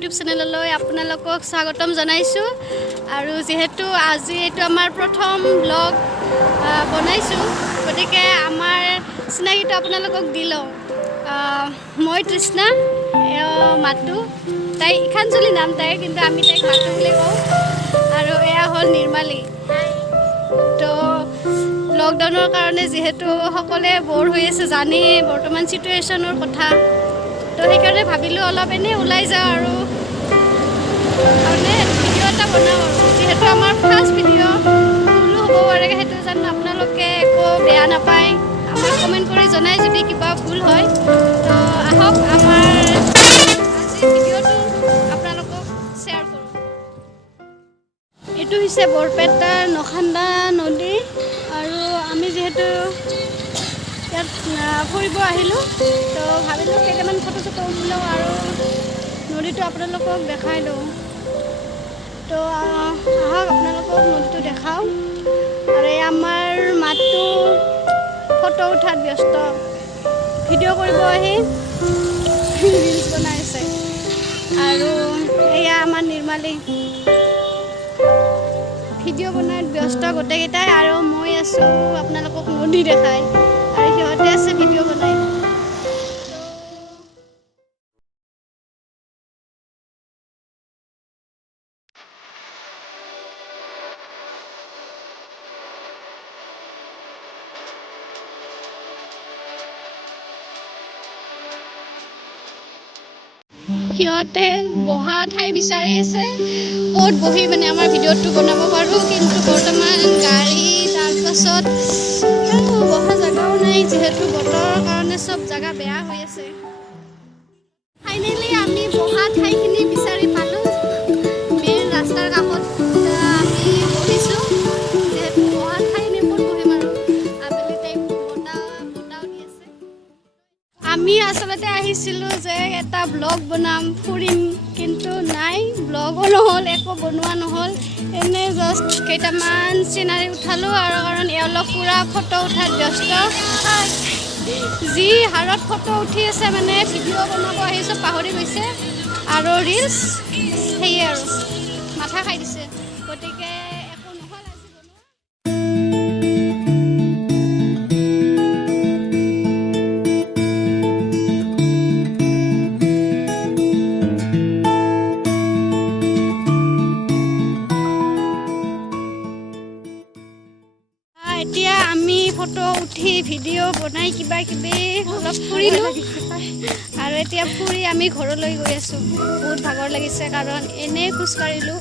YouTube চেনেললৈ আপোনালোকক স্বাগতম জনাইছোঁ আৰু যেহেতু আজি এইটো আমাৰ প্ৰথম ব্লগ বনাইছোঁ গতিকে আমাৰ চিনাকিটো আপোনালোকক দি লওঁ মই তৃষ্ণা মাতু তাই ইখাঞ্জলি নাম তাইৰ কিন্তু আমি তাইক মাতু বুলি কওঁ আৰু এয়া হ'ল নিৰ্মালী তো লকডাউনৰ কাৰণে যেহেতু সকলোৱে বৰ হৈ আছে জানি বৰ্তমান চিটুৱেশ্যনৰ কথা তো সেইকাৰণে ভাবিলোঁ অলপ এনেই ওলাই যাওঁ আৰু মানে ভিডিঅ' এটা বনাওঁ আৰু যিহেতু আমাৰ ফাৰ্ষ্ট ভিডিঅ' ভুলো হ'ব পাৰে সেইটো জানো আপোনালোকে একো বেয়া নাপায় আমাক কমেণ্ট কৰি জনাই যদি কিবা ভুল হয় তো আহক আমাৰ আজিৰ ভিডিঅ'টো আপোনালোকক শ্বেয়াৰ কৰোঁ এইটো হৈছে বৰপেটাৰ নখান্দা নদী আৰু আমি যিহেতু ইয়াত ফুৰিব আহিলোঁ তো ভাবিলোঁ কেইটামান ফটো চটো উঠি লওঁ আৰু নদীটো আপোনালোকক দেখাই দিওঁ তো আহক আপোনালোকক নদীটো দেখাওঁ আৰু এই আমাৰ মাতটো ফটো উঠাত ব্যস্ত ভিডিঅ' কৰিব আহি ৰিলছ বনাই আছে আৰু এয়া আমাৰ নিৰ্মালী ভিডিঅ' বনাত ব্যস্ত গোটেইকেইটাই আৰু মই আছোঁ আপোনালোকক নদী দেখাই আৰু সিহঁতে আছে ভিডিঅ' বনাই সিহঁতে বহা ঠাই বিচাৰি আছে ক'ত বহি মানে আমাৰ ভিডিঅ'টো বনাব পাৰোঁ কিন্তু বৰ্তমান গাড়ী তাৰপাছত বহা জেগাও নাই যিহেতু বতৰৰ কাৰণে চব জেগা বেয়া হৈ আছে ফাইনেলি আমি বহা ঠাইখিনি বিচাৰি পালোঁ মেইন ৰাস্তাৰ কাষত আমি বহিছোঁ যিহেতু বহা ঠাইখিনি ক'ত বহিম আৰু আবেলি টাইম বতাহ দি আছে আমি আচলতে আহিছিলোঁ যে এটা ব্লগ বনাম ফুৰিম কিন্তু নাই ব্লগো নহ'ল একো বনোৱা নহ'ল এনেই জাষ্ট কেইটামান চিনাৰী উঠালোঁ আৰু কাৰণ এওঁলোক পূৰা ফটো উঠাত ব্যস্ত যি হাৰত ফটো উঠি আছে মানে ভিডিঅ' বনাব আহিছোঁ পাহৰি গৈছে আৰু ৰিলছ সেয়ে আৰু মাথা খাই দিছে গতিকে একো নহ'ল আজি এতিয়া আমি ফটো উঠি ভিডিঅ' বনাই কিবা কিবি অলপ ফুৰিলোঁ আৰু এতিয়া ফুৰি আমি ঘৰলৈ গৈ আছোঁ বহুত ভাগৰ লাগিছে কাৰণ এনেই খোজকাঢ়িলোঁ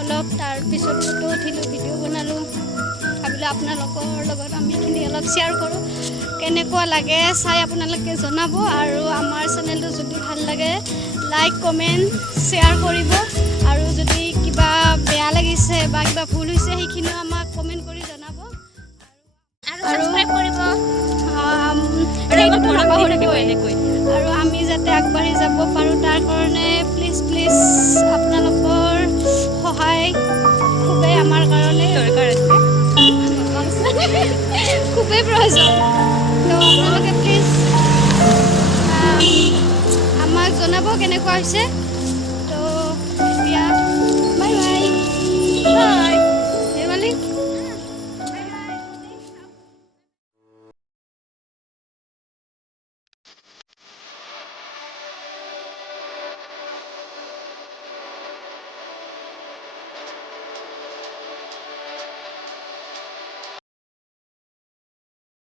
অলপ তাৰপিছত ফটো উঠিলোঁ ভিডিঅ' বনালোঁ ভাবিলোঁ আপোনালোকৰ লগত আমি এইখিনি অলপ শ্বেয়াৰ কৰোঁ কেনেকুৱা লাগে চাই আপোনালোকে জনাব আৰু আমাৰ চেনেলটো যদি ভাল লাগে লাইক কমেণ্ট শ্বেয়াৰ কৰিব আৰু যদি কিবা বেয়া লাগিছে বা কিবা ভুল হৈছে সেইখিনিও আমাক কমেণ্ট কৰি জনাব আৰু আমি যাতে আগবাঢ়ি যাব পাৰোঁ তাৰ কাৰণে প্লিজ আপোনালোকৰ সহায় খুবেই আমাৰ কাৰণে দৰকাৰ আছে খুবেই প্ৰয়োজন তো আপোনালোকে প্লিজ আমাক জনাব কেনেকুৱা হৈছে তো এতিয়া বাই বাই নিৰ্মালী